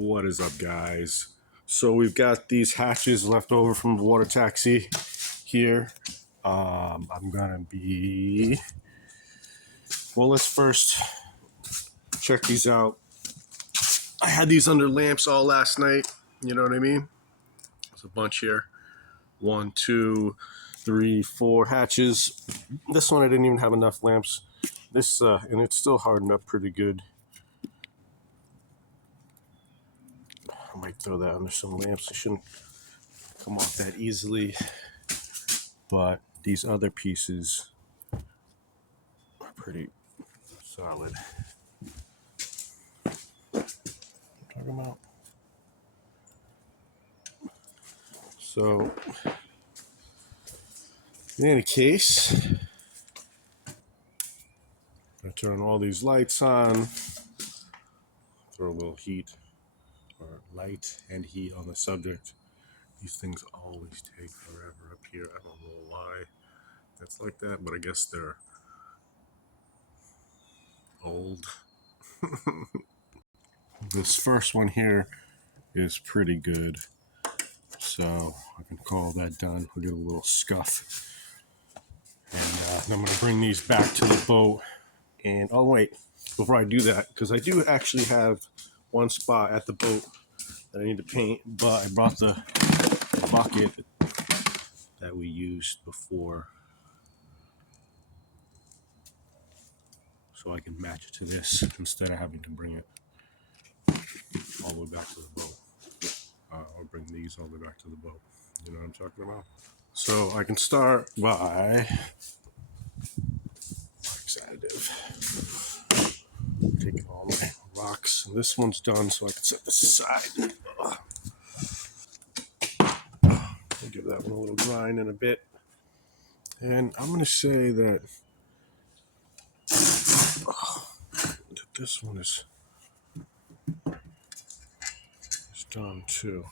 What is up, guys? So we've got these hatches left over from the water taxi here. I'm gonna be... Well, let's first check these out. I had these under lamps all last night. You know what I mean? There's a bunch here. 1, 2, 3, 4 hatches. This one I didn't even have enough lamps. This and it's still hardened up pretty good. I might throw that under some lamps. It shouldn't come off that easily. But these other pieces are pretty solid. What I'm talking about. So, in any case, I turn all these lights on, throw a little heat, or light and heat on the subject. These things always take forever up here. I don't know why that's like that, but I guess they're old. This first one here is pretty good, so I can call that done. We'll get a little scuff, and I'm going to bring these back to the boat. And oh wait, before I do that, because I do actually have one spot at the boat that I need to paint, but I brought the bucket that we used before so I can match it to this instead of having to bring it all the way back to the boat. Or bring these all the way back to the boat. You know what I'm talking about? So I can start by wax additive. Taking all my rocks. And this one's done, so I can set this aside. I'll give that one a little grind in a bit. And I'm going to say that this one is done too.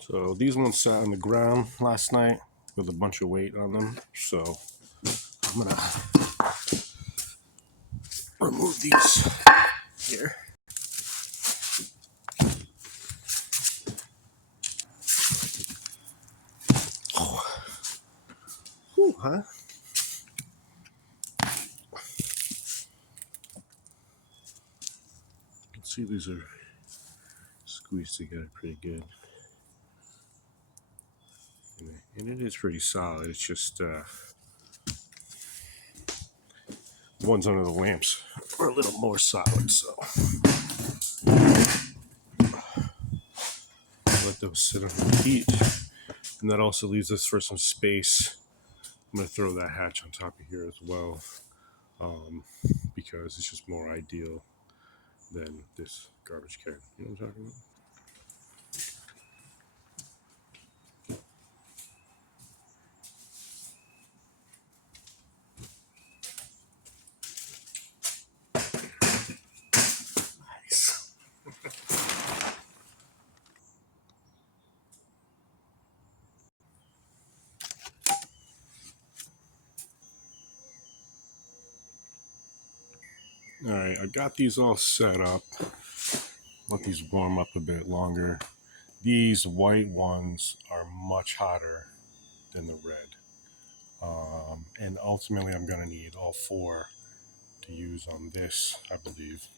So these ones sat on the ground last night with a bunch of weight on them. So I'm gonna remove these here. Oh. Whew, huh? You can see these are squeezed together pretty good. And it is pretty solid. It's just the ones under the lamps are a little more solid, so let those sit under the heat. And that also leaves us for some space. I'm going to throw that hatch on top of here as well, because it's just more ideal than this garbage can. You know what I'm talking about? Nice. All right, I got these all set up. Let these warm up a bit longer. These white ones are much hotter than the red. And ultimately, I'm going to need all 4 to use on this, I believe.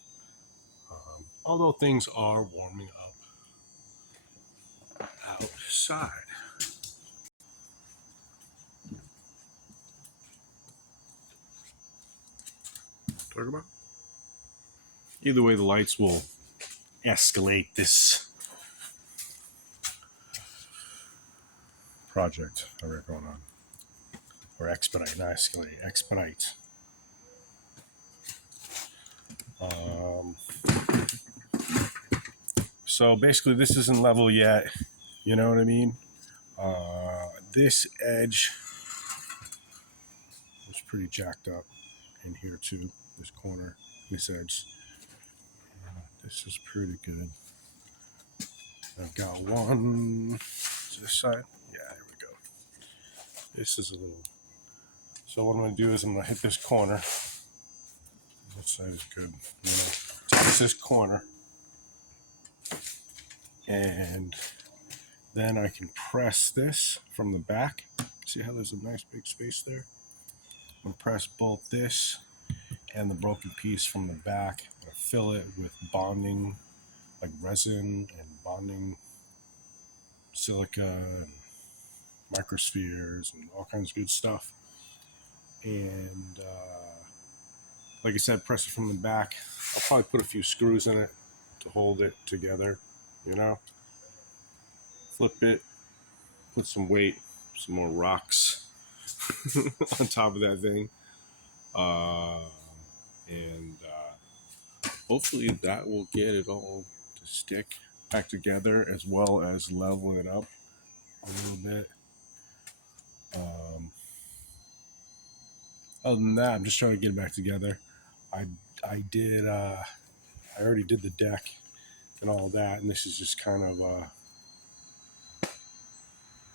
Although things are warming up outside. Talk about? Either way, the lights will escalate this project that we're going on. Or expedite, not escalate, expedite. So basically, this isn't level yet. You know what I mean? This edge was pretty jacked up in here too. This corner this edge. This is pretty good. I've got one this side. Yeah, there we go. This is a little. So what I'm going to do is I'm going to hit this corner. That side is good. I'm going to touch this corner, and then I can press this from the back. See how there's a nice big space there? I'm going to press both this and the broken piece from the back. I'm going to fill it with bonding, like resin and bonding silica and microspheres and all kinds of good stuff. And like I said, press it from the back. I'll probably put a few screws in it to hold it together, you know. Flip it, put some weight, some more rocks on top of that thing. And hopefully that will get it all to stick back together, as well as level it up a little bit. Other than that, I'm just trying to get it back together. I already did the deck and all that, and this is just kind of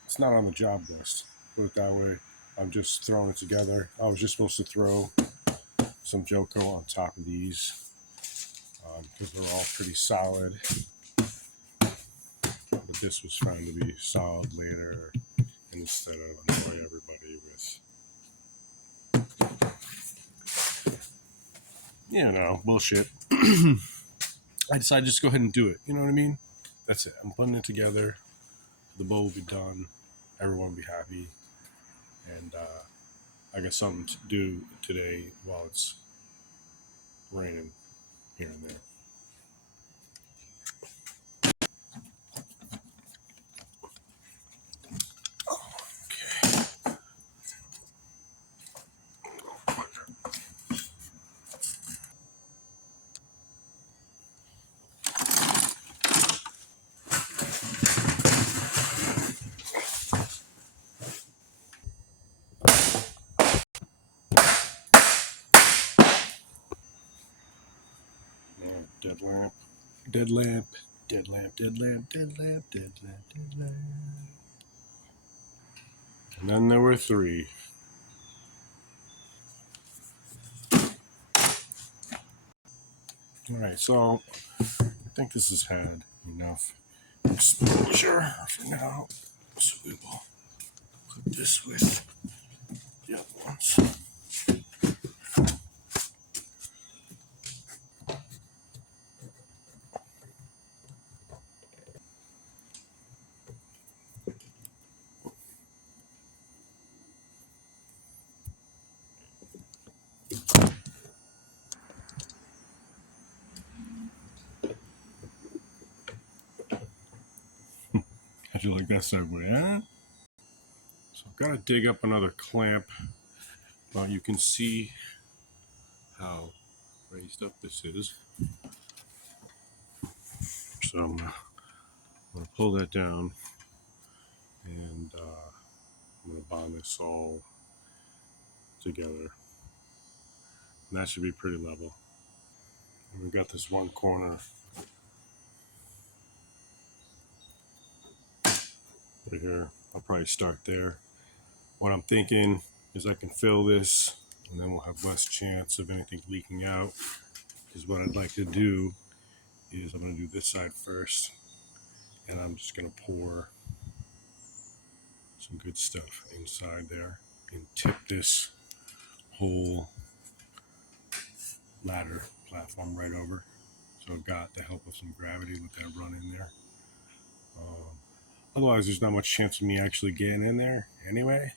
it's not on the job list, put it that way. I'm just throwing it together. I was just supposed to throw some Joko on top of these because they're all pretty solid, but this was found to be solid later, and instead of annoy everybody with, you know, bullshit, I decided to just go ahead and do it. You know what I mean? That's it. I'm putting it together. The bow will be done. Everyone will be happy. And I got something to do today while it's raining here and there. Dead lamp, dead lamp, dead lamp, dead lamp, dead lamp, dead lamp, dead lamp. And then there were 3. All right, so I think this has had enough exposure for now. So we will put this with the other ones. How'd you like that segue, huh? So I've got to dig up another clamp. Well, you can see how raised up this is. So I'm going to pull that down, and I'm going to bond this all together. And that should be pretty level. And we've got this one corner right here. I'll probably start there. What I'm thinking is I can fill this, and then we'll have less chance of anything leaking out. Because what I'd like to do is I'm going to do this side first, and I'm just going to pour some good stuff inside there and tip this whole ladder platform right over. So I've got the help of some gravity, let that run in there. Otherwise, there's not much chance of me actually getting in there anyway.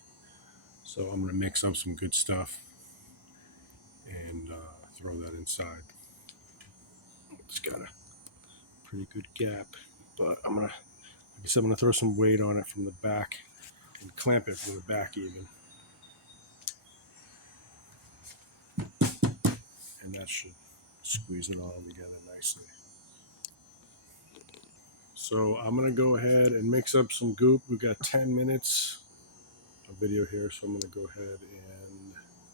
So I'm going to mix up some good stuff and throw that inside. It's got a pretty good gap, but I'm going to throw some weight on it from the back and clamp it from the back even. And that should squeeze it all together nicely. So I'm going to go ahead and mix up some goop. We've got 10 minutes of video here, so I'm going to go ahead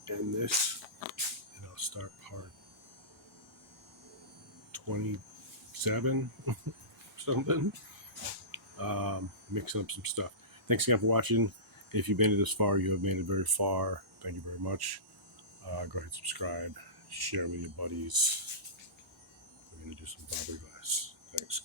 and end this, and I'll start part 27 something. Mixing up some stuff. Thanks again for watching. If you've made it this far, you have made it very far. Thank you very much. Go ahead, subscribe, share with your buddies. We're going to do some fiberglass. Thanks.